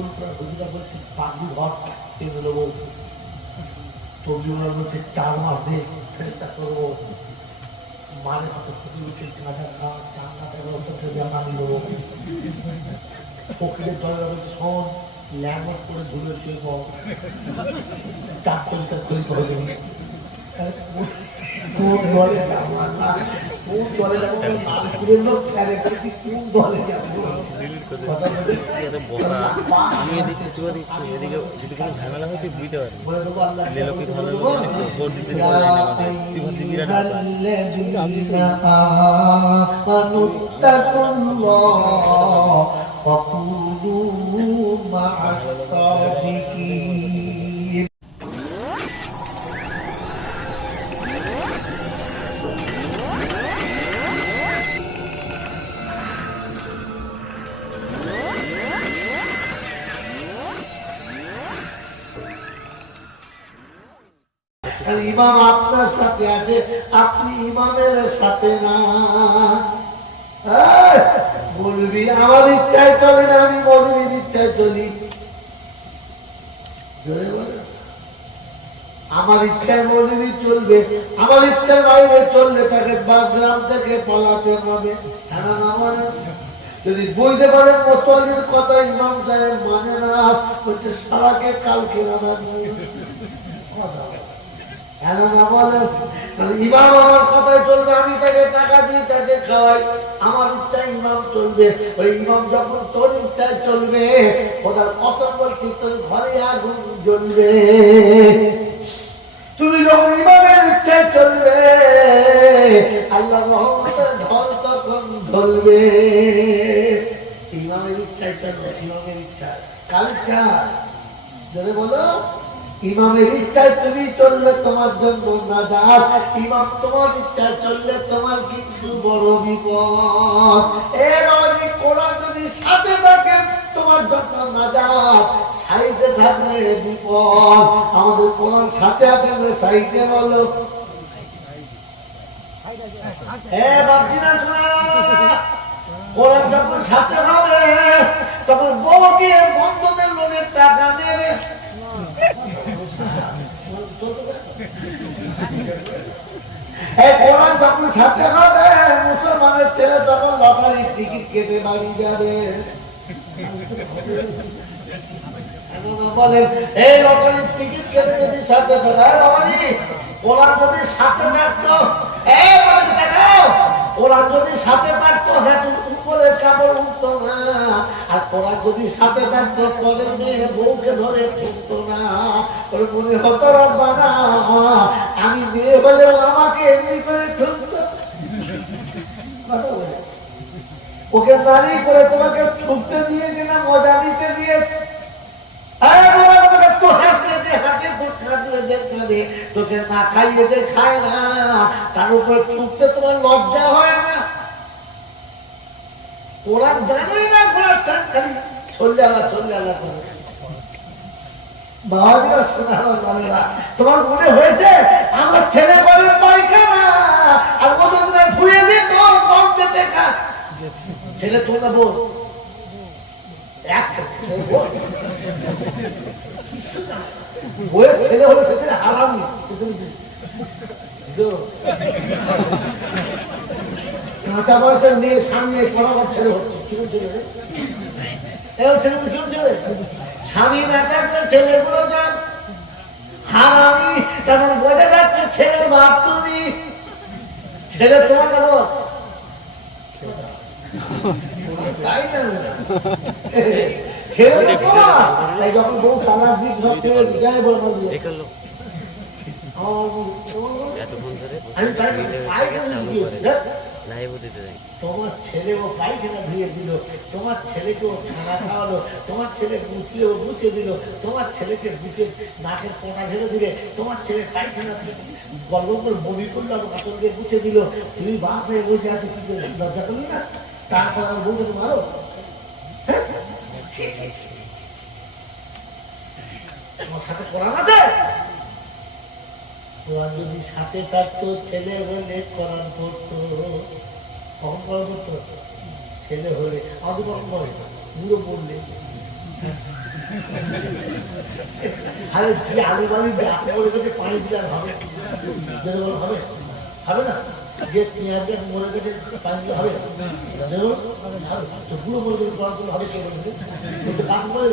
ফুল করার হুজুরা বলছে পাগড়ি ঘর এগুলো বলছে, তবলিওরা বলছে 4 মাস দিয়ে ফেরেশতা করবো, মারে হাতে খুবই উঠে গাঁজা খা চাঙ্গাতে আমি দেবো। ফকিরের দরজা বলছে শোন ল্যামট করে ধুলে শুয়ে পড়, 4 লিটার করে হবে। কোন দলে যাবো না, কোন দলে যাবো, লালপুরের লোক খেলে বলছি কোন দলে যাবো। আমি এদিকে চুয়া দিচ্ছি, এদিকে যদি কোনো ঝামেলা হয় তুই বুঝতে পারবি। বলে দেবো আল্লাহ লেলোকে ভালো ভোট দিতে ইমাম আপনার সাথে আছে, আপনি ইমামের সাথে না। বলবি আমার ইচ্ছায় চলে না, আমি মৌলবীর ইচ্ছায় চলি। আমার ইচ্ছায় মৌলবী চলবে, আমার ইচ্ছার বাইরে চললে তাকে গ্রাম থেকে পালাতে হবে। যদি বলতে পারে মোতালির কথা ইমাম সাহেব মানে না, বলছে সারাকে কালকে কথা ইমাম আমার কথায় চলবে, আমি তাকে টাকা দিই তাকে খাওয়াই, আমার ইচ্ছায় ইমাম চলবে। ওই ইমাম যখন তোর ইচ্ছায় চলবে, খোদার কসম বলছি তোর ঘরে আগুন জ্বলবে। তুমি যখন ইমামের ইচ্ছায় চলবে, আল্লাহ রহমতের ঢল তখন ঢলবে। ইমামের ইচ্ছায় চলবে, ইমামের ইচ্ছায়। কার ইচ্ছা? যদি বলো ইমামের ইচ্ছায় তুমি চললে তোমার জন্য নাজাত, ইমাম তোমার ইচ্ছায় চললে তোমার কিন্তু বড় বিপদ। এ বাবাজি, কোরআন যদি সাথে থাকে তোমার জন্য নাজাত, সাইডে থাকলে বিপদ। আমাদের কোরআন সাথে আছে না সাইডে? বলো কোরআন যখন সাথে হবে তখন বউ দিয়ে বন্ধনের লোনের টাকা নেবে। কোরআন যখন সাথে হবে, মুসলমানের ছেলে তখন লটারির টিকিট কেটে বাড়ি যাবে। বলেন এই লটারির টিকিট কেটে যদি সাথে থাকে, কোরআন যদি সাথে থাকতো, কোরআন যদি সাথে থাকতো হাঁটুর উপরে কাপড় উঠতো না, আর কোরআন যদি সাথে থাকতো পরের মেয়ে বউকে ধরে ঠুকতো না। ওর মনে হতো রব্বানা আমি মেয়ে হলেও আমাকে এমনি করে ঠুকতো। ওকে নারী করে তোমাকে ঠুকতে দিয়েছে না মজা নিতে দিয়েছে? তোকে না খাইয়ে যে খায় না, তার উপরে ঠুকতে তোমার লজ্জা হয় না? ওরা জানোই না ঘোড়ার টান খালি ছল্লে আলা করে। বাবাজিরা শোনানো বলে না, তোমার মনে হয়েছে আমার ছেলে বলে পায়খানা আর ওদের ধুয়ে দিত কম যেতে খা। ছেলে তোমরা বল বইয়ের ছেলে হলে সে ছেলে হারামি। কাঁচা বয়সের মেয়ে সামনে পড়াবার ছেলে হচ্ছে, কিরম ছেলে রে? ছেলে কিরম ছেলে? স্বামী না থাকলে ছেলেগুলো যান হারামি। তেমন বোঝা যাচ্ছে ছেলের বাপ তুমি, ছেলে তোমার দেখো তাই না? ছেলে তো তোমার, তাই যখন বউ তালাক দিক সব ছেলে যাই বলবো তোমার ছেলে ও পায়খানা ধুয়ে দিল, তোমার ছেলেকে ও খানা খাওয়ালো, তোমার ছেলে মুছলে ও মুছে দিল, তোমার ছেলেকে বুকে নাকের পোনা ঢেলে দিলে, তোমার ছেলে পায়খানা গল্প করে বমি করলো কাপড় দিয়ে মুছে দিল। তুমি বাপ হয়ে বসে আছে, কি করে লজ্জা করলি না? তারপর আমার বউকে তো মারো। তোমার সাথে কোরআন আছে? কোরআন যদি সাথে থাকতো ছেলে হলে কোরআন পড়তো। কখন কোরআন পড়তো? ছেলে হলে আদৌ কখন পড়ে বুড়ো পড়লে আরে যে আলু বালি ব্যাপে পড়ে গেছে পানি দিলে আর হবে হবে হবে না, যে পেঁয়াজ মরে গেছে পানি দিলে হবে পুরো মরে গেছে পড়া করলে হবে, কে বলেছে কাজ করে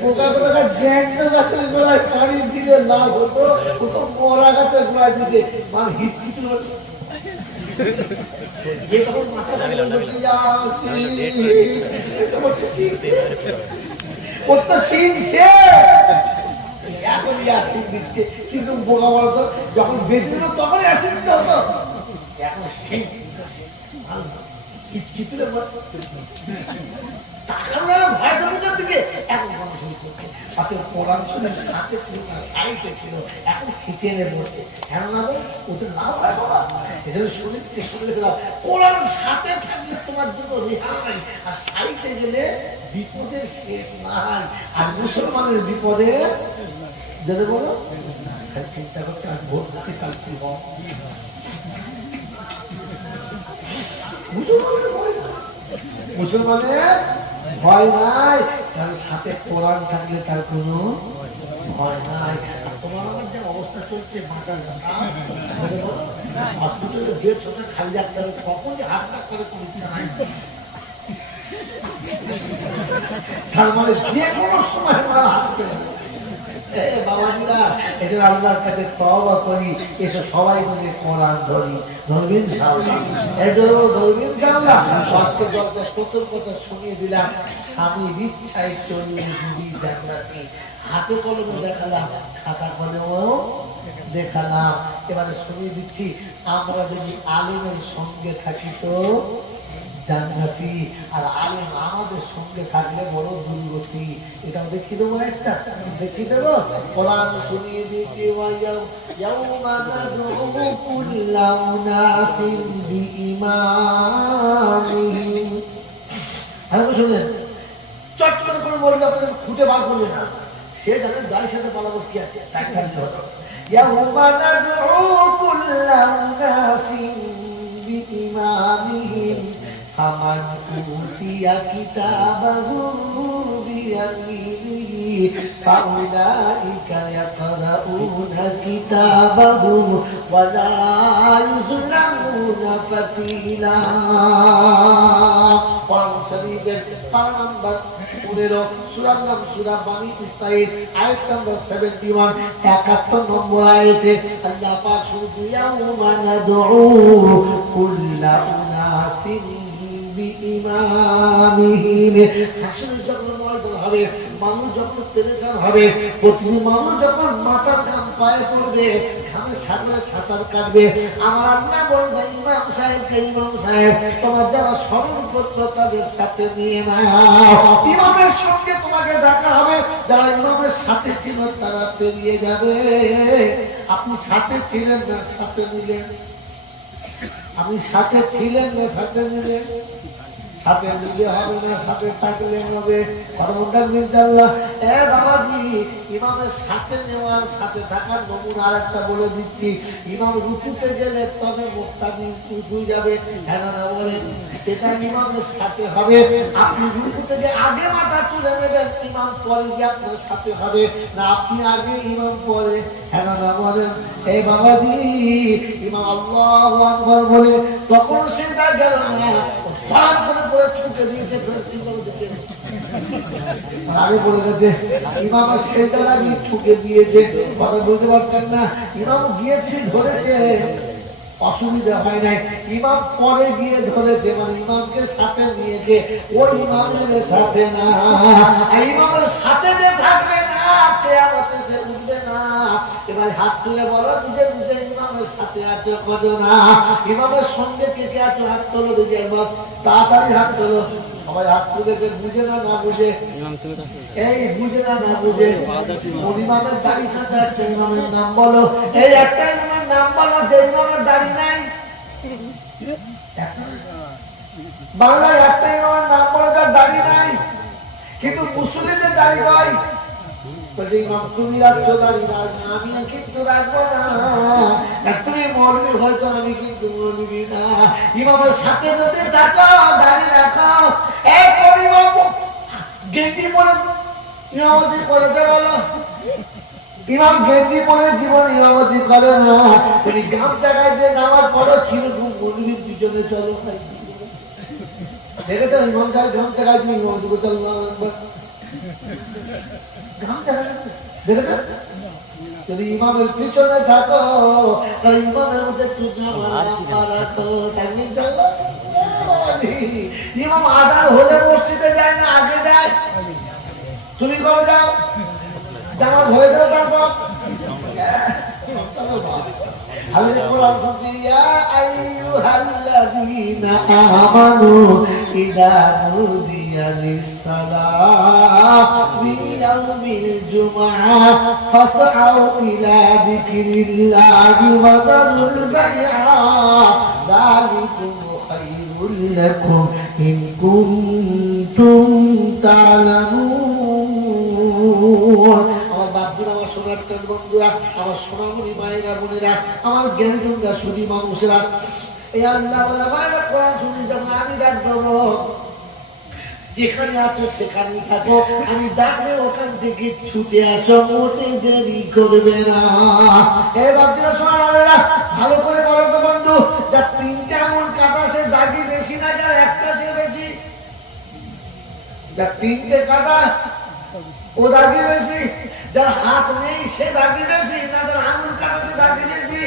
পোকা পোকা জ্যান্ত গাছের গোড়ায় পানি দিলে লাভ হতো, ওটা মরা গাছের গোড়ায় দিতে মানে হিচকিতে কিন্তু বোকা বলতো যখন বেঁচে তখনই আসে দিতে হতো, এখন শীত হিচকিতে সাথে কোরআন শরীফ সাথে ছিল না, সাইতে ছিল, এখন খিচে এনে পড়ছে। কেন না ওদের না হয় বাবা, এদের শুনেছে শুনলে কোরআন সাথে থাকলে তোমার জন্য রেহাই, আর সাইতে গেলে বিপদের শেষ নাই। আর মুসলমানের বিপদে যদি বলো চিন্তা করছে আর ভোট দিতে কাল কি হবে, মুসলমানের ভয় না, মুসলমানের ভয় নাই, কারণ সাথে কোরআন থাকলে তার কোনো ভয় নাই। আর তোমার আমার যে অবস্থা চলছে বাঁচার হসপিটালে গেট সাথে খালি রাখতে হবে, কখন যে হাত করে কোনো ইচ্ছা নাই, তার মানে যে কোনো সময় আমার হাত পেয়ে বাবাজিরা এটা আল্লাহর কাছে তওবা করি, এসে সবাই মিলে কোরআন ধরি, ধরবেন ইনশাআল্লাহ, ধরবেন ইনশাআল্লাহ। আজকে দরজা কতর কথা শুনিয়ে দিলাম, স্বামীর ইচ্ছায় চললে যদি জান্নাতি, হাতে কলমে দেখালাম, খাতা কলমেও দেখালাম। এবারে শুনিয়ে দিচ্ছি, আমরা যদি আলেমের সঙ্গে থাকি তো জান্নাতি, আর আলেম আমাদের সঙ্গে থাকলে বড় দুর্গতি। এটা দেখিয়ে দেবো, একটা দেখিয়ে দেবো, কোরআন শুনিয়ে দিয়েছে শুনেন, চট করে করে বলবে আপনাদের খুঁটে বার করবে না, সে জানেন দায়ের সাথে পালাবো কি আছে, তাই থাকতে হবে। ইয়াউমা নাদউ কুল্লা উনাসিন বিইমামিহিম ফামান উতিয়া কিতাবাহু বিয়ামিনিহি ফাউলাইকা ইয়াকরাউনা কিতাবাহুম ওয়া লা ইউযলামুনা ফাতিলা। কোরআন শরীফের পারা নাম্বার 15, সূরার নাম সূরা বনী ইসরাঈল, আয়াত নাম্বার 71, 71 নম্বর আয়াতে আল্লাহ পাক শুরু ইয়াউমা নাদউ কুল্লা উনাসিন বিইমামিহিম। হাসরের যখন ময়দান হবে, মানুষ যখন পেরেশান হবে, প্রতিটি মানুষ যখন মাথার ঘাম পায়ে পড়বে, ঘামে সাগরে সাঁতার কাটবে, আমার আল্লাহ বলবে ইমাম সাহেবকে, ইমাম সাহেব তোমার যারা স্মরণ করত তাদের সাথে নিয়ে নাও। ইমামের সঙ্গে তোমাকে ডাকা হবে, যারা ইমামের সাথে ছিল তারা পেরিয়ে যাবে। আপনি সাথে ছিলেন না, সাথে নিলেন, আপনি সাথে ছিলেন না, সাথে নিলেন, সাথে নিলে হবে না, সাথে থাকলে হবে। বাবাজি, ইমামের সাথে নেওয়ার সাথে থাকার নমুনা আর একটা বলে দিচ্ছি। ইমাম রুকুতে গেলে তবে মুক্তাদি রুকু যাবে, হ্যাঁ না বলেন, এটা ইমামের সাথে হবে। আপনি রুকুতে গিয়ে আগে মাথা তুলে নেবেন, ইমাম পরে গিয়ে আপনার সাথে হবে না, আপনি আগে ইমাম পরে, হ্যাঁ না বলেন। এই বাবাজি, ইমাম আল্লাহু আকবার বলে তখন চিন্তা গেল না, আগে বলে গেছে ইমামের সেটার আগে ঠুকে দিয়েছে, কথা বলতে পারতেন না, ইমাম গিয়েছে ধরেছে, অসুবিধা হয় নাই। ইমাম পরে গিয়ে ধরেছে, মানে ইমামকে সাথে নিয়েছে, ওই ইমামের সাথে না, ইমামের সাথে যে থাকবে না কিয়ামতে সে উঠবে না। এবার হাত তুলে বলো নিজে নিজে ইমামের সাথে আছো কতনা, ইমামের সঙ্গে কে কে আছো হাত তোলো দেখি একবার, তাড়াতাড়ি হাত তোলো। সবাই হাত তুলে বুঝে না, না বুঝে, এই বুঝে না, না বুঝে, ইমামের দাড়ি কাছে আছে, ইমামের নাম বলো, এই একটা ইমামের নাম বলো যে ইমামের দাড়ি নাই। বাংলায় একটা ইমামের নাম বলো তার দাড়ি নাই, কিন্তু মুসলিমদের দাড়ি হয়। তুমি রাখছো দাড়ি, আমি কিন্তু রাখবো না, তুমি মরবি হয়তো, আমি কিন্তু মরবি না। ইমামের সাথে যদি থাকো দাড়ি রাখো, ইমামতি করতে বলো। ইমাম গেঞ্জি পরে জীবন ইমামতি করে না। তুমি গামছা গাইতে নামার পরও কিরকম মন্দির পিছনে চলো। দেখেছো ইমাম সাহেব গামছা গাইতে ইমামতি করে চলো না, গামছা গাইতে দেখেছো? যদি ইমামের পিছনে থাকো তাহলে ইমামের মধ্যে একটু ইমাম আদান হলে মসজিদে যায় না আগে যায়? তুমি কবে যাও? জামাত হয়ে গেল তারপর আল্লাহ কোরআন বলছে ইয়া আইয়ুহাল্লাযীনা আমানু ইযা নুদিয়া লিস-সালাতি ইয়াউমিল জুমআহ ফাসআউ ইলা যিকরিল্লাহি ওয়া যারুল বাই'a যালিকুম খায়রুল লাকুম ইন কুনতুম তা'লামুন। আমার বাপজিরা, আমার সোনার চাঁদ বন্ধুরা, আমার সোনামণি মায়েরা বোনেরা, আমার জ্ঞানীরা সুধী মানুষেরা, এই আল্লাহ বলা মায়েরা কোরআন শুনি যখন আমি ডাক দেবো, যেখানে আছো সেখানেই থাকো, আমি ডাকলে ওখান থেকে ছুটে আসো, মোটে দেরি করবে না। এই বাপজিরা সোনারা ভালো করে বলো তো বন্ধু, যার তিনটা এমন কাটা সে দাগি বেশি না যার একটা সে বেশি? যার তিনটে কাটা ও দাগি বেশি? যার হাত নেই সে দাগি বেশি না যার আঙুল কাটাতে দাগি বেশি?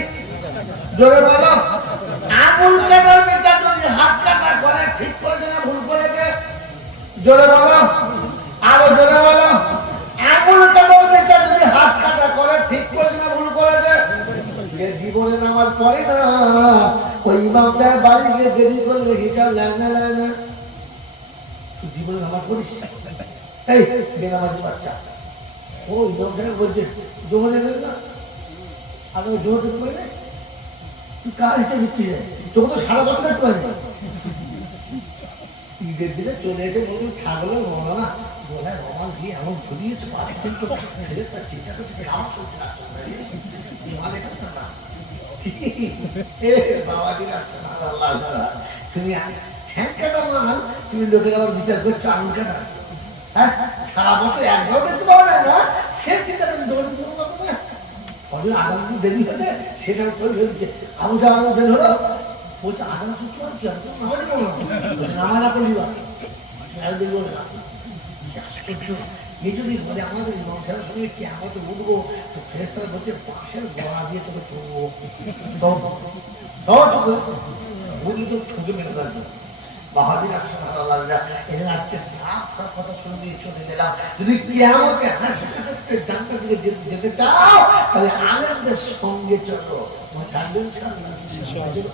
জোরে বলো। আঙুল কাটার বিচার যদি হাত কাটা করে ঠিক করেছে না ভুল করেছে? জোরে বলো, আরো জোরে বলো। আঙুল কাটার বিচার যদি হাত কাটা করে ঠিক করেছে না ভুল করেছে? জীবনে নামার পরে না ওই ইমাম সাহেব বাড়ি গিয়ে দেরি করলে হিসাব নেয় না, নেয় না। জীবনে নামাজ পড়িস? এই বেনামাজি বাচ্চা, ও ইমাম সাহেব বলছে জমা নেই না, আপনাকে জমা দিতে পারি না, তুই কার হিসেবে দিচ্ছিস? তোকে তো সারা বছর দেখতে পারি। ঈদের দিনে চলে এসে বলুন ছাগলের মনে না বলায় রমাল দিয়ে এমন ঘুরিয়েছে 5 দিন তো চিন্তা করছে কাম চলছে না তুমি ঠ্যাং কাটা মাল, তুমি লোকের আবার বিচার করছো আঙুল কাটা। হ্যাঁ, সারা বছর একবার দেখতে পাওয়া যায় না, সে চিন্তা করেন দৌড়ে কদিন আদান দেরি হয়েছে সে সব তৈরি হয়েছে। আমি যা আমার দেরি হলো বলছে আদান সূত্র নামাজ পড়লাম, নামাজ না পড়লি বা দেরি বলে না। আশ্চর্য, এই যদি বলে আমাদের ইমাম সাহেবের সঙ্গে কি আমাকে উঠবো তো ফেরেশতারা বলছে পাশের গোড়া দিয়ে তোকে ঠকবো, বললি তো ঠকে মেরে ফেলবো। বাহাদির এখানে আজকে সাফ সাফ কথা শুনে দিয়ে চলে গেলাম। যদি কিয়ামতে হাসতে হাসতে জান্নাত দিকে যেতে চাও তাহলে আলেমদের সঙ্গে চলো, থাকবেন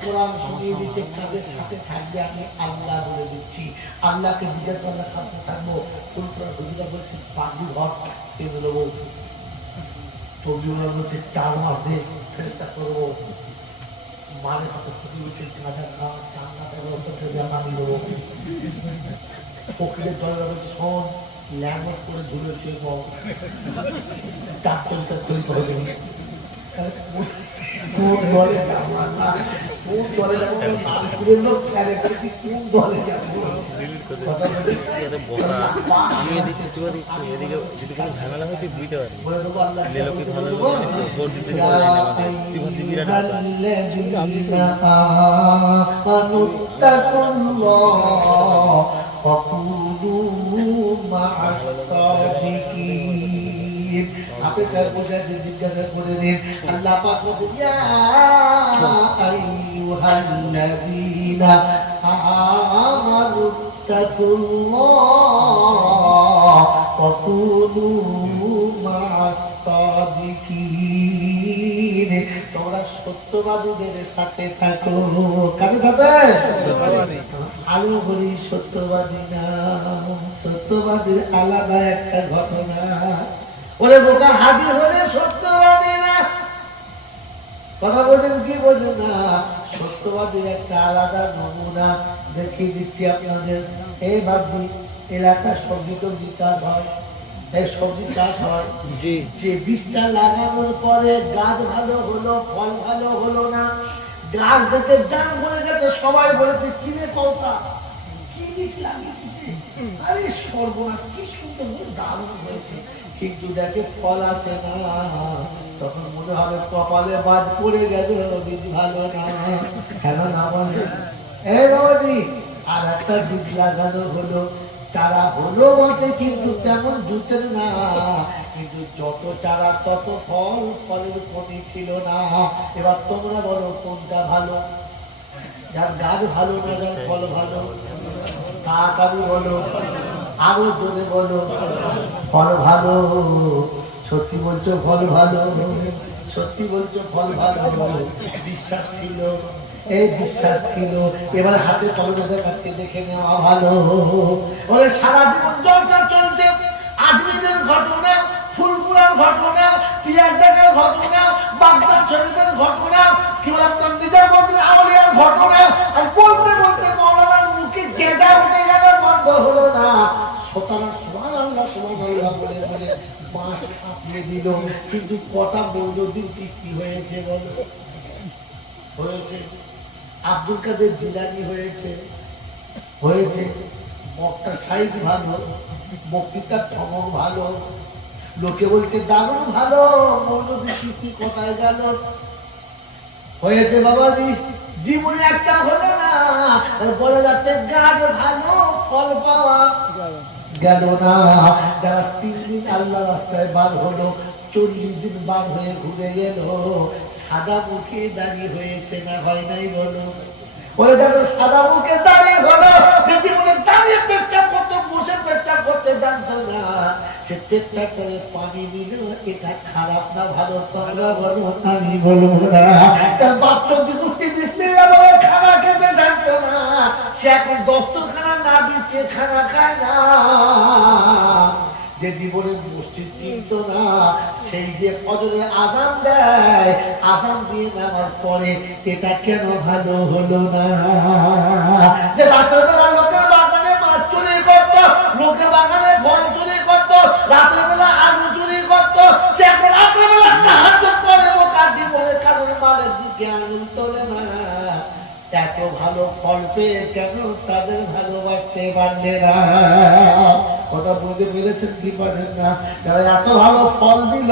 কোরআন শুনিয়ে দিচ্ছে কাদের সাথে থাকবে আমি আল্লাহ বলে দিচ্ছি। আল্লাহকে নিজের আল্লাহ কাছে থাকবো। হুজুরা বলছে পাগড়ি ঘর এগুলো বলছে, তবলিগরা বলছে 4 মাস দিয়ে ফেরেশতা করবো, মারে হাতে খুবই উঠে গাঁজা খাওয়া চান্নাতে নামি দেবো। ফকিরের দরজা বলছে শোন ল্যাঙ্গট করে ধুলে শুয়ে পাও 4 কিলোমিটার তৈরি হবে। কোন দলে যাবো না, কোন দলে যাবো নাগপুরের লোক ফেলে করেছি, কোন দলে যাবো ঝামেলা হয়তো বুঝতে পারি আপনি স্যার বসে আছে জিজ্ঞাসা করে নিন। আল্লাহ পাক বলেন ইয়া আইয়ুহাল্লাযীনা আমানু তাকুল্লাহ ওয়া কুনু মা'আস সাদিকিন। তোমরা সত্যবাদীদের সাথে থাকো। কাদের সাথে? সত্যবাদী। আলো বলি সত্যবাদী না, সত্যবাদীর আলাদা একটা ঘটনা। বলে বোকা হাজি হলে সত্যবাদী না, কথা বোঝেন কি বোঝেন না? সত্যবাদীর একটা আলাদা নমুনা দেখিয়ে দিচ্ছি আপনাদের। এই ভাবছি এলাকার সবজি টবজি চাষ হয়, এই সবজি চাষ হয় যে বীজটা লাগানোর পরে গাছ ভালো হলো, ফল ভালো হলো না, গাছ দেখে জান বলে গেছে, সবাই বলেছে কিনে কৌশা কি বীজ লাগিয়েছিস আরে সর্বনাশ, কি সুন্দর দারুণ হয়েছে, কিন্তু দেখে ফল আসে না, তখন মনে হবে কপালে বাদ পড়ে গেল, বীজ ভালো না। কেন না বলে এই বাবাজি, আর একটা বীজ লাগানো হলো, চারা হলো বটে কিন্তু তেমন জুতের না, কিন্তু যত চারা তত ফল, ফলের কমি ছিল না। এবার তোমরা বলো কোনটা ভালো? যার গাছ ভালো না, যার ফল ভালো? তাড়াতাড়ি বলো, আরো জোরে বলো। ফল ভালো। সত্যি বলছো ফল ভালো? সত্যি বলছো ফল ভালো? বিশ্বাস ছিল, এই বিশ্বাস ছিল। এবার হাতে কলমে দেখাচ্ছে, দেখে নেওয়া ভালো। ওরে সারা জীবন জলসা চলছে, আজমিরের ঘটনা, ফুলপুরার ঘটনা, পিয়ারডাঙ্গার ঘটনা, বাগদাদ শরীফের ঘটনা, কি বললাম তন্দিদার মন্দির আউলিয়ার ঘটনা, আর বলতে বলতে মৌলানার মুখে গেজা উঠে গেল, বন্ধ হলো না। সোতারা সুবহানাল্লাহ সুবহানাল্লাহ বলে বলে বাঁশ কাঁপিয়ে দিল, কিন্তু কটা মৌলুদ্দিন সৃষ্টি হয়েছে বলো? হয়েছে। আব্দুল কাদের জিলানী হয়েছে, হয়েছে। মক্কা সাইড ভালো, বক্তৃতার ধমক ভালো, লোকে বলছে দারুণ ভালো, মৌলুদ্দিন সৃষ্টি কোথায় গেল? হয়েছে বাবাজি, জীবনে একটা হলো না, বলে যাচ্ছে গাছ ভালো, ফল পাওয়া গেল না। যারা 3 দিন আল্লাহ রাস্তায় বার হলো, 40 দিন বার হয়ে ঘুরে গেল, সাদা মুখে দাঁড়িয়ে হয়েছে না হয় নাই বলো? বলে যাদের সাদা মুখে দাঁড়িয়ে হলো, যে জীবনে দাঁড়িয়ে পেচ্ছাপ করতে, বসে পেচ্ছাপ করতে জানতো না, সে পেচ্ছাপ করে পানি নিল, এটা খারাপ না ভালো? তোমরা বলো, আমি বলবো না। তার বাপ 14 গোষ্ঠী বিসমিল্লাহ বলে খানা খেতে জানতো না, সে এখন দস্তরখানা না বিছিয়ে খানা খায় না। যে জীবনের মসজিদ চিনত না, সেই যে ফজরে আজান দেয়, আজান দিয়ে নামাজ পড়ে, এটা কেন ভালো হলো না? যে রাতের বেলা লোকের বাগানে মাছ চুরি করত, লোকের বাগানে ফল চুরি করত, রাতের বেলা আলু চুরি করত, সে এখন রাতের বেলা তাহাজ্জুদ পড়ে, মোকার জীবনে কারোর মালের দিকে আঙুল তোলে না। এত ভালো ফল পেয়ে কেন তাদের ভালোবাসতে পারলে না? কথা বুঝতে পেরেছেন কি পারেন না? যারা এত ভালো ফল দিল,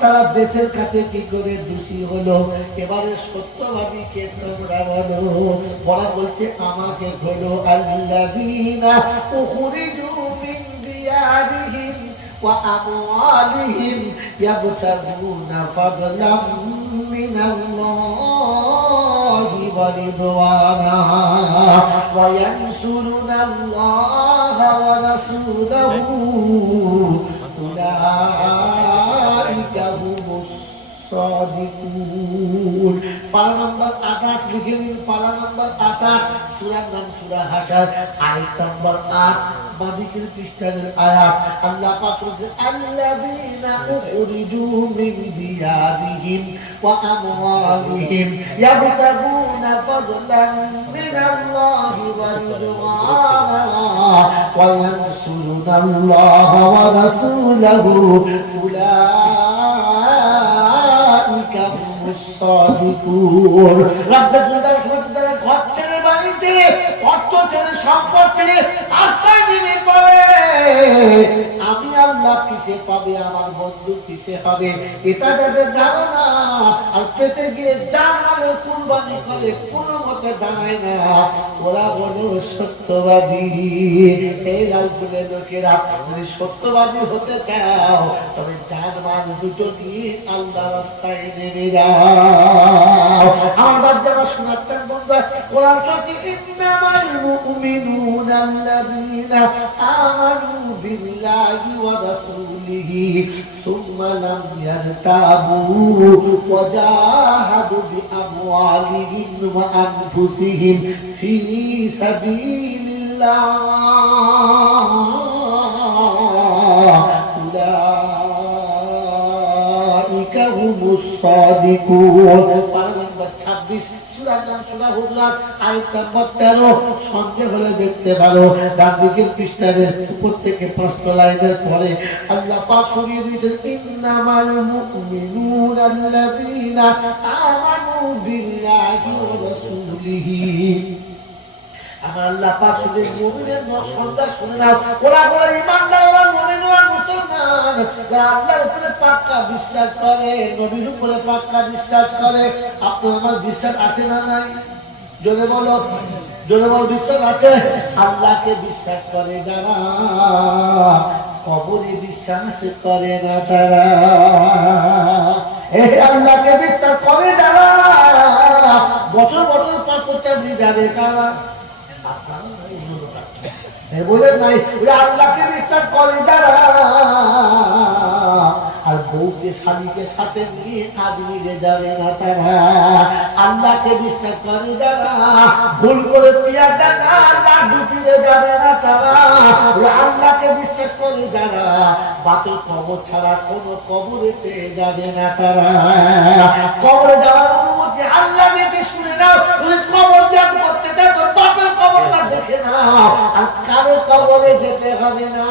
তারা দেশের কাছে কি করে দোষী হলো? এবারে সত্যবাদীকে তোমরা বলো। বলা বলছে আমাকে হলো আল্লাযীনা উখরিজু মিন দিয়ারিহিম ওয়া আমওয়ালিহিম ইয়াবতাগুনা ফাদলাম মিনাল্লাহি ওয়া রিদওয়ানা ওয়া ইয়ানসুরুনা আল্লাহা ওয়া রাসূলাহু উলাইকা হুমুস সাদিকুন। পারা নম্বর 28 লিখে নিন, পারা নম্বর 28, সূরার নাম সূরা হাশর, আয়াত নম্বর 8, বাদিকের পৃষ্ঠার আয়াত। আল্লাহ পাক বলেন আল্লাযীনা উখরিজু মিন দিয়ারিহিম ওয়া আমওয়ালিহিম ইয়াবতাগুনা ফাদলান মিনাল্লাহি ওয়া রিদওয়ানা ওয়া ইয়ানসুরুনা আল্লাহা ওয়া রাসূলাহু উলাইকা হুমুস সাদিকুন। রব্বুল আলামিন তারা ঘর ছেড়ে, বাড়ি ছেড়ে, অর্থ ছেড়ে, সম্পদ ছেড়ে রাস্তায় নেমে পড়ে, আমি আল্লাহ কিসে পাবে, আমার বন্ধু কিসে হবে, এটা তাদের ধারণা। আর পেতে গিয়ে জানমালের কুরবানি করে কোনো মতে দাঁড়ায় না। ওরা বলো সত্যবাদী। এই লালপুরের লোকেরা যদি সত্যবাদী হতে চাও, তবে জানমাল দুটো দিয়ে আল্লাহ রাস্তায় নেমে যাও। আমার বাচ্চারা শোনাচ্ছেন বন্ধু, কোরআন সত্যি ইন্নামাল মুমিনুনা আল্লাযীনা আমানু বিল্লাহি ওয়া রাসূলিহি সুম্মা লাম ইয়ারতাবু ওয়া জাহাদু বিআমওয়ালিহিম ওয়া আনফুসিহিম ফি সাবিলিল্লাহ উলাইকা হুমুস সাদিকুন। পারা নম্বর 26, সূরা নাম সূরা হুজরাত, আয়াত নম্বর 13। সন্দেহ হলে দেখতে পারো, ডান দিকের পৃষ্ঠার উপর থেকে 5 লাইনের পরে আল্লাহ পাক শুনিয়ে দিয়েছেন ইন্নামাল মুমিনুনা আল্লাযীনা আমানু বিল্লাহি ওয়া রাসূলিহি আমার আল্লাহ পাক শুধু মুমিনের সংজ্ঞা শুনে নাও, ওরা বলে ঈমানদার, ওরা মুমিন, ওরা মুসলমান, যারা আল্লাহর উপরে পাক্কা বিশ্বাস করে, নবীর উপরে পাক্কা বিশ্বাস করে। আপনার আমার বিশ্বাস আছে না নাই? জোরে বলো, জোরে বলো, বিশ্বাস আছে? আল্লাহকে বিশ্বাস করে যারা, কবরে বিশ্বাস করে না তারা। এই আল্লাহকে বিশ্বাস করে যারা, বছর বছর পাপ চাবি যাবে তারা। বলে নাই, আল্লাহকে বিশ্বাস করে যারা, আর বউকে স্বামীকে সাথে নিয়ে আদমিরে যাবে না তারা। আল্লাহকে বিশ্বাস করে যারা, ভুল করে পিয়া টাকা লাড্ডু ফিরে যাবে না তারা। আল্লাহকে বিশ্বাস করে যারা, বাপের কবর ছাড়া কোনো কবরেতে যাবে না তারা। কবরে যাওয়ার অনুমতি আল্লাহ দিয়েছে, শুনে নাও। ওই কবর ত্যাগ করতে চাই তো বাপের কবরটা দেখে নাও, আর কারো কবরে যেতে হবে না।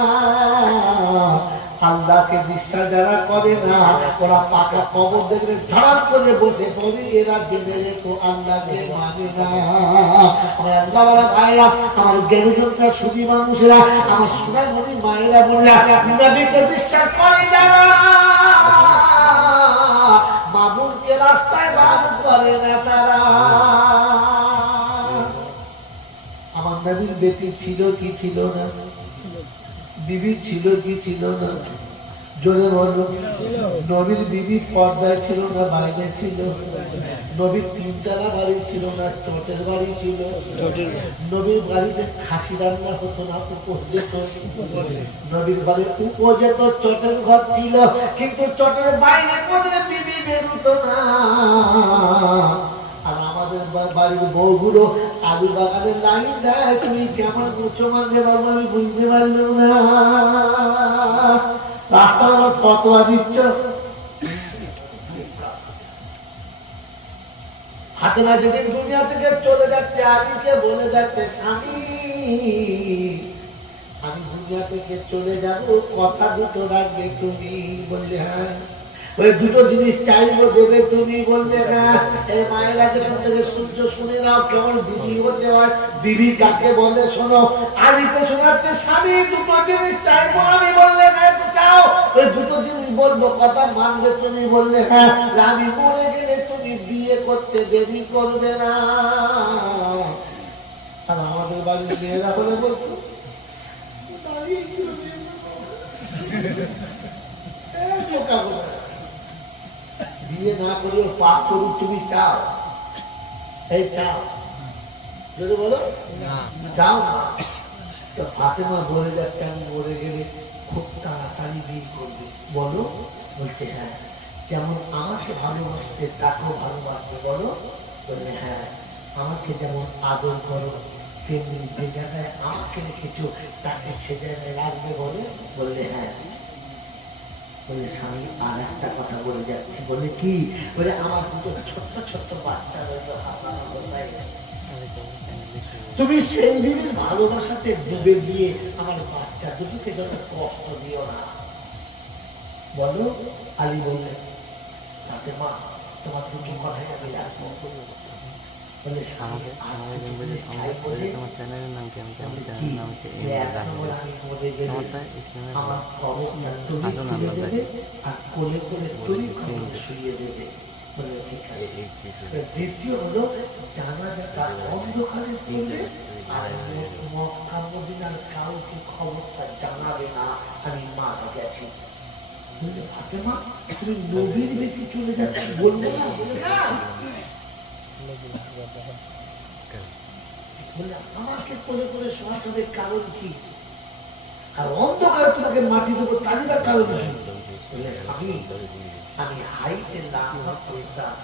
আল্লাহকে বিশ্বাস যারা করে না, ওরা পাকা কবর দেখলে ধার করে বসে পড়ে, এরা জেনে রেখো আল্লাহকে মানে না। আমার আল্লাহ বলা ভাইরা, আমার জ্ঞানীজনরা, সুধী মানুষেরা, আমার সোনামণি মায়েরা বললা, নবীকে বিশ্বাস করে যারা, মামুনকে রাস্তায় বার করে না তারা। আমার নবীর বেটি ছিল কি ছিল না? বিবি ছিল কি ছিল না? জোরে বলো। নবীর বিবি পর্দায় ছিল না বাইরে ছিল? নবীর তিনতলা বাড়ি ছিল না চটের বাড়ি ছিল? নবীর বাড়িতে খাসি রান্না হতো না, উপর যেত। নবীর বাড়ির উপর যেত, চটের ঘর ছিল, কিন্তু চটের বাইরে কোথায় বিবি বেরোতো না। আর আমাদের বাড়ির বউগুলো আলু বাগানের লাইন দেয়, তুমি কেমন মুসলমান রে বাবু, আমি বুঝতে পারলাম না। রাস্তা আমার ফতোয়া দিচ্ছ, হাতে না যেদিন দুনিয়া থেকে চলে যাচ্ছে, আলীকে বলে যাচ্ছে, স্বামী আমি দুনিয়া থেকে চলে যাব, কথা দুটো রাখবে তুমি? বললে হ্যাঁ। ওই দুটো জিনিস চাইবো, দেবে তুমি? বললে না। এই মায়েরা সেখান থেকে সূর্য শুনে নাও কেমন বিবি হতে হয়। বিবি কাকে বলে শোনো। আলীকে শোনাচ্ছে, স্বামী দুটো জিনিস চাইবো আমি। বললে না, চাও? ওই দুটো জিনিস বলবো, কথা মানবে তুমি? বললে হ্যাঁ। আমি মরে গেলে তুমি বিয়ে করতে দেরি করবে না। আর আমাদের বাড়ির মেয়েরা বলে বলতো, বিয়ে না করিও পাপ করুক, তুমি চাও? এই চাও? যদি বলো চাও না, তো ফাতেমা বলে যাচ্ছে, আমি মরে গেলে খুব তাড়াতাড়ি বিয়ে করবে। বলো? বলছে হ্যাঁ। যেমন আমাকে ভালোবাসতে তাকেও ভালোবাসবে। বলো? বললে হ্যাঁ। আমাকে যেমন আদর করো, তেমনি যে জায়গায় আমাকে রেখেছো তাকে সে জায়গায় রাখবে। বলে? বললে হ্যাঁ। বলে স্বামী আর একটা কথা বলে যাচ্ছি। বলে কি? বলে আমার দুটো ছোট্ট ছোট্ট বাচ্চা রয়েছে, হাসান আর হোসাইন। তুমি সেই বিবির ভালোবাসাতে ডুবে গিয়ে আমার বাচ্চা দুটোকে যেন কষ্ট দিও না। বলো? আলী বললেন, তাতে মা তোমার দুটো কথাই আমি রাখবো। বলে তোমার চ্যানেলের নাম কি? আমার চ্যানেলের নাম হচ্ছে আমার কবরটা তুমি খুলে দেবে আর কোলে কোলে তুমি কবর শুইয়ে দেবে। বলে ঠিক আছে। দ্বিতীয় হলো, জানাজাটা অন্ধকারে করলে আর মক্কা মদিনার কাউকে খবরটা জানাবে না আমি মারা গেছি। বললে ফাতেমা তুমি নবীর বেশি চলে যাচ্ছি, বলবো না? বলে না। বলে আমাকে কোলে করে শোনাতে হবে, কারণ কি? আর অন্ধকারে তোমাকে মাটি দেবো, তালিবার কারণ কি? আমি হাইটে লাভ করতাম,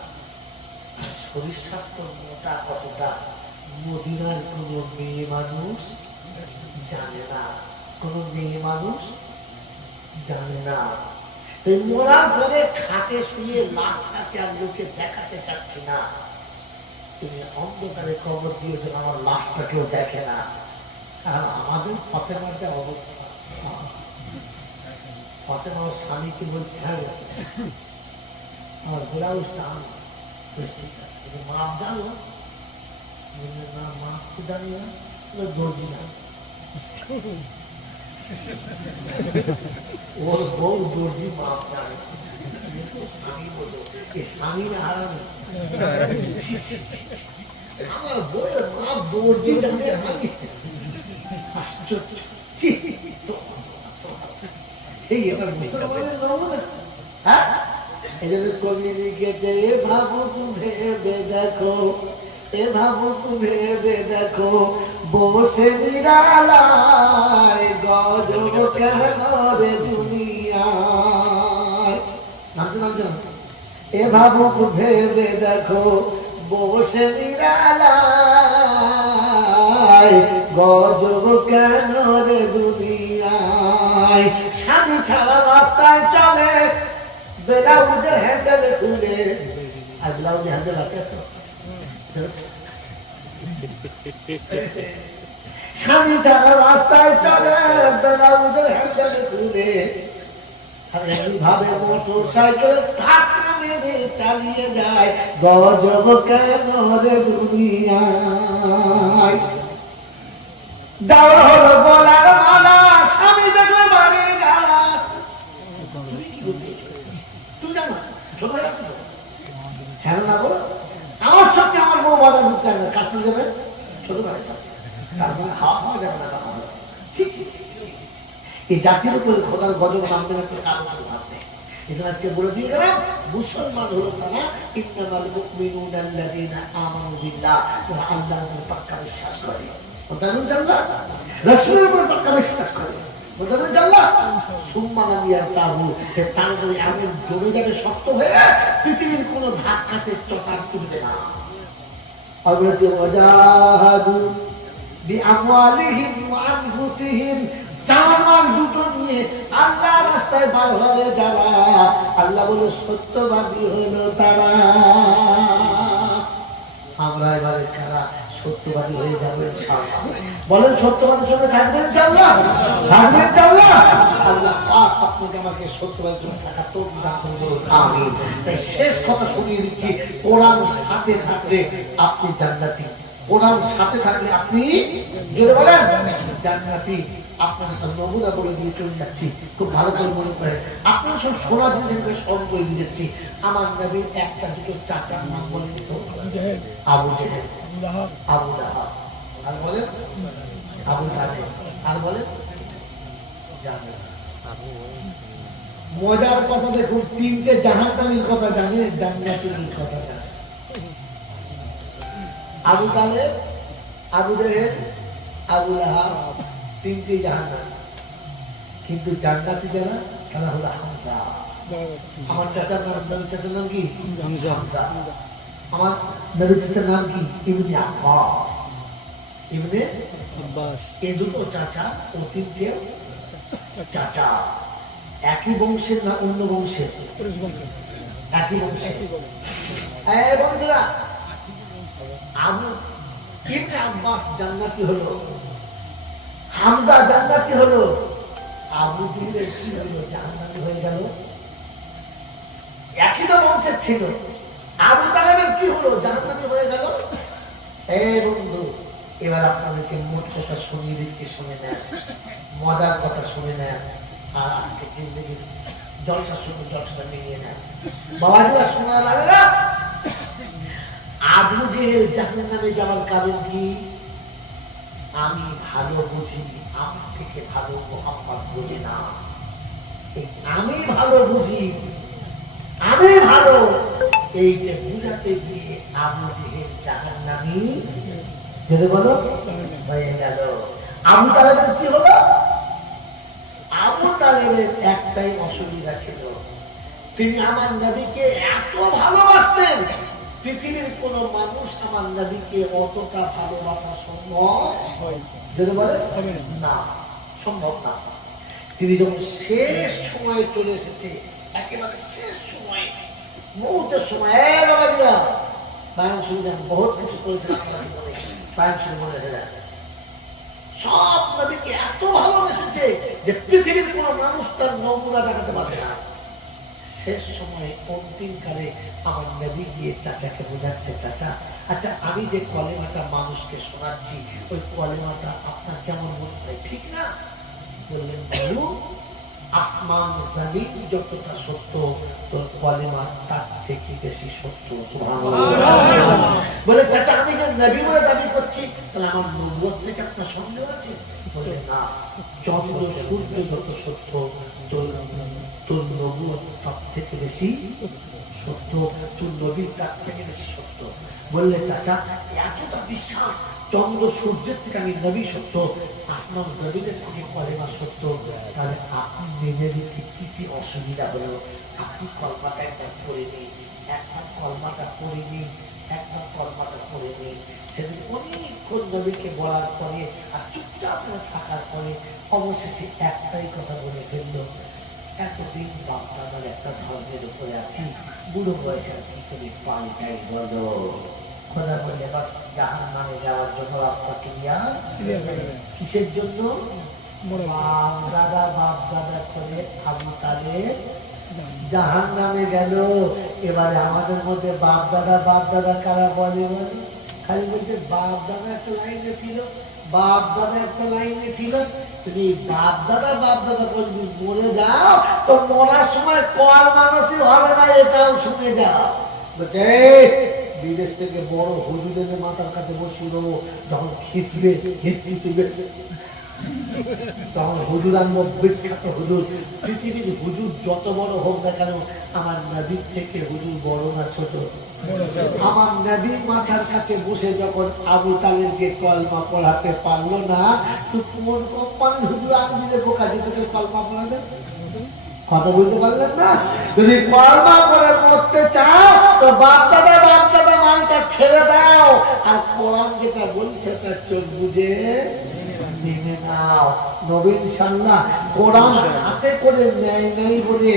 শরীর স্বাস্থ্য মোটা কতটা মদিনার কোন মেয়ে মানুষ জানে না। কোন মেয়ে মানুষ জানে না। মরার পরে খাটে শুয়ে লাশটাকে আর লোকে দেখাতে চাচ্ছি না। তুমি অন্ধকারে কবর দিয়ে দেন, আমার লাশটা কেউ দেখে না। আর আমাদের ফাতেমার যা অবস্থা, ফাতেমার স্বামীকে বলতে হ্যাঁ আমার ব্লাউজ দাম, ঠিক আছে মাপ জানো? না মাপ তো জানি না। দর্জি না, ওর বউ দর্জি মাপ জানে। স্বামী বলো, এ স্বামীরা হারানো, আমার বউয়ের মাপ দর্জি জানে, আমি আশ্চর্য। এই এবার মুসলমানের নমুনা। হ্যাঁ, এই জন্য কবি লিখেছে, এ ভাবুক ভেবে দেখো, এ ভাবুক ভেবে দেখো, বসে নিরালায় গজব কেন রে দুনিয়ায়। নামতে নামতে নামতে, এ ভাবুক ভেবে দেখো, বসে নিরালায় গজব কেন রে দুনিয়ায়। স্বামী ছাড়া রাস্তায় চলে, ব্লাউজের হ্যান্ডেল খুলে। আর ব্লাউজের হ্যান্ডেল আছে তো? স্বামী ছাড়া রাস্তায় চলে, ব্লাউজের হ্যান্ডেল খুলে। আর এইভাবে মোটর সাইকেল ধাক্কা মেরে চালিয়ে যায়, গজব কেন রে দুনিয়ায়। যাওয়া হলো গলার মালা, স্বামী দেখলে বাড়ি গালা। তুমি জানো ছোট ভাই আছে তো? হ্যাঁ না বলো, আমার সঙ্গে আমার বউ বাধা দিতে চায় না, কাছে যাবে ছোট ভাই তারপরে হাওয়া খাওয়া যাবে না। এই জাতির উপরে খোদার গজব নামবে না, তোর কারণ ভাববে। এখানে আজকে বলে দিয়ে গেলাম, মুসলমান হলো তারা ইন্নামাল মুমিনুনা আল্লাযীনা আমানু বিল্লাহ, যারা আল্লাহর উপর পাক্কা বিশ্বাস করে। বলতেন আল্লাহ, রাসূলের উপর পাক্কা বিশ্বাস করে। বলতেন আল্লাহ, সুম্মা লাম ইয়ারতাবু, তারপরে এমন জমে যাবে শক্ত হয়ে, পৃথিবীর কোনো ধাক্কাতে চটার তুলবে না। আল্লাহ ওয়াজাহাদু বিআমওয়ালিহিম ওয়া আনফুসিহিম, জানমাল দুটো নিয়ে আল্লাহ রাস্তায় বার হবে যারা, আল্লাহ বলে সত্যবাদী হলো তারা। আমরা এবারে কারা সত্যবাদী হয়ে যাবো ইনশাআল্লাহ? বলেন সত্যবাদীর সঙ্গে থাকবেন ইনশাআল্লাহ? থাকবেন ইনশাআল্লাহ? আল্লাহ পাক আপনাকে আমাকে সত্যবাদীর সঙ্গে থাকা তৌফিক দান করুন, আমিন। তাই শেষ কথা শুনিয়ে দিচ্ছি, কোরআন সাথে থাকলে আপনি জান্নাতি। কোরআন সাথে থাকলে আপনি, জোরে বলেন, জান্নাতি। আপনার একটা নমুনা বলে দিয়ে চলে যাচ্ছি, খুব ভালো করে মনে করে। আপনারা সব শোনা জিনিস স্মরণ করে দিয়ে যাচ্ছি। আমার নবী একটা দুটো চাচার নাম বলে দিত, আবু জেহেল, আবু লাহাব, আর বলেন আবু তালেব, আর বলেন জানেন। মজার কথা দেখুন, তিনটে জাহান্নামীর কথা জানে, জান্নাতের কথা জানে। আবু তালেব, আবু জেহেল, আবু লাহাব, তিনটি জাহান্নামী। কিন্তু জান্নাতি যারা, তারা হলো হামজা। আমার চাচার নাম, নবীর চাচার নাম কি? হামজা। আমার নবীর চাচার নাম কি? ইবনে আব্বাস। ইবনে আব্বাস। এই দুটো চাচা ও তিনটে চাচা একই বংশের না অন্য বংশের? একই বংশের। এই বন্ধুরা, আবু ইবনে আব্বাস জান্নাতি হলো, হামজা জান্নাতি হলো, আবু জেহেলের কি হলো? জান্নাতি হয়ে গেল। একই তো বংশের ছিল। আবু তালেবের কি হলো? জান্নাতি হয়ে গেল। এই বন্ধু, এবার আপনাদেরকে মোট কথা শুনিয়ে দিচ্ছি, শুনে নেন, মজার কথা শুনে নেন, আর আজকে জিন্দগির জলসার সঙ্গে জলসাটা মিলিয়ে নেন। বাবাজিরা শোনা লাগে না? আবু জেহেল জাহান্নামে যাওয়ার কারণ কি? আমি ভালো বুঝি, আমার থেকে ভালো মুহাম্মদ বুঝে না। আমি ভালো বুঝি, আমি ভালো, এইটা বুঝাতে গিয়ে আবু জেহেল জাহান্নামী যদি বলো হয়ে গেল। আবু তালেবের কি হলো? আবু তালেবের একটাই অসুবিধা ছিল, তিনি আমার নবীকে এত ভালোবাসতেন, পৃথিবীর কোন মানুষ আমার নবীকে অতটা ভালোবাসা সম্ভব যদি বলে না, সম্ভব না। তিনি যখন শেষ সময়ে চলে এসেছে, একেবারে শেষ সময়ে, মুহূর্তের সময়, বাবা দিয়া বায়ান শুনে যান, বহুত কিছু করেছেন আপনার জীবনে, বায়ান শুনে মনে হয়ে যায়। সব নবীকে এত ভালোবেসেছে যে পৃথিবীর কোন মানুষ তার নমুনা দেখাতে পারবে না। শেষ সময়ে অন্তিম কালে আমার নবী গিয়ে চাচাকে বোঝাচ্ছে, চাচা আচ্ছা আমি যে কলেমাটা মানুষকে শোনাচ্ছি ওই কলেমাটা আপনার কেমন মনে হয় ঠিক না? বললেন বাবু আসমান জমিন যতটা সত্য তোর কলেমা তার থেকে বেশি সত্য। বলে চাচা আমি যে নবী বলে দাবি করছি তাহলে আমার নবুয়ত থেকে আপনার সন্দেহ আছে? বলে না, চন্দ্র সূর্য যত সত্য তোর তোর নবুয়ত তার থেকে বেশি সত্য, তোর নবী তার থেকে বেশি সত্য। বললে চাচা এতটা বিশ্বাস, চন্দ্র সূর্যের থেকে আমি নবী সত্য, আসমান জমিনের থেকে কলেমা সত্য, তাহলে আপনি মেনে নিতে কি কি অসুবিধা হলো? আপনি কলমাটা একবার পড়ে নিন, একবার কলমাটা পড়ে নিন, একবার কলমাটা পড়ে নিন। সেদিন অনেকক্ষণ নবীকে বলার পরে আর চুপচাপ করে থাকার পরে অবশেষে একটাই কথা বলে ফেললো, এতদিন বাপদাদার একটা ধর্মের উপরে আছি, বুড়ো বয়সে আর কি করে পাল্টাই বলো? খোদা বলে বাস জাহান্নামে যাওয়ার জন্য রাস্তা ক্লিয়ার। কিসের জন্য? বাপ দাদা করে আবু তালেব জাহান্নামে গেল। এবারে আমাদের মধ্যে বাপ দাদা কারা বলে? খালি বলছে বাপ দাদা একটা লাইনে ছিল, বাপ দাদা একটা লাইনে ছিল। তুমি বাপ দাদা বললি মরে যাও তো মরার সময় কল মানুষই হবে না, এটাও শুনে যাও। বলছে বিদেশ থেকে বড় হুজুরের মাথার কাছে বসিল, যখন খিচবে তখন হুজুর আনবো, বিখ্যাত হুজুর। পৃথিবীর হুজুর যত বড় হোক না কেন আমার নবীর থেকে হুজুর বড় না ছোট? আমার নবীর মাথার কাছে বসে যখন আবু তালেবকে কলমা পড়াতে পারলো না, তো কোন কোম্পানির হুজুর আনবি রে বোকা যে তোকে কলমা পড়াবে? কথা বলতে পারলেন না? যদি কলমা করে পড়তে চাও তো বাপ দাদা মালটা ছেড়ে দাও, আর কোরআন যেটা বলছে তার চোখ বুঝে মেনে নাও। নবী ইনশাআল্লাহ কোরআন হাতে করে নেয় নাই বলে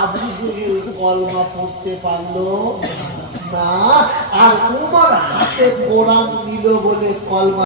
আবু জেহেল কলমা পড়তে পারলো না, আর উমর হাতে কোরআন নিল বলে কলমা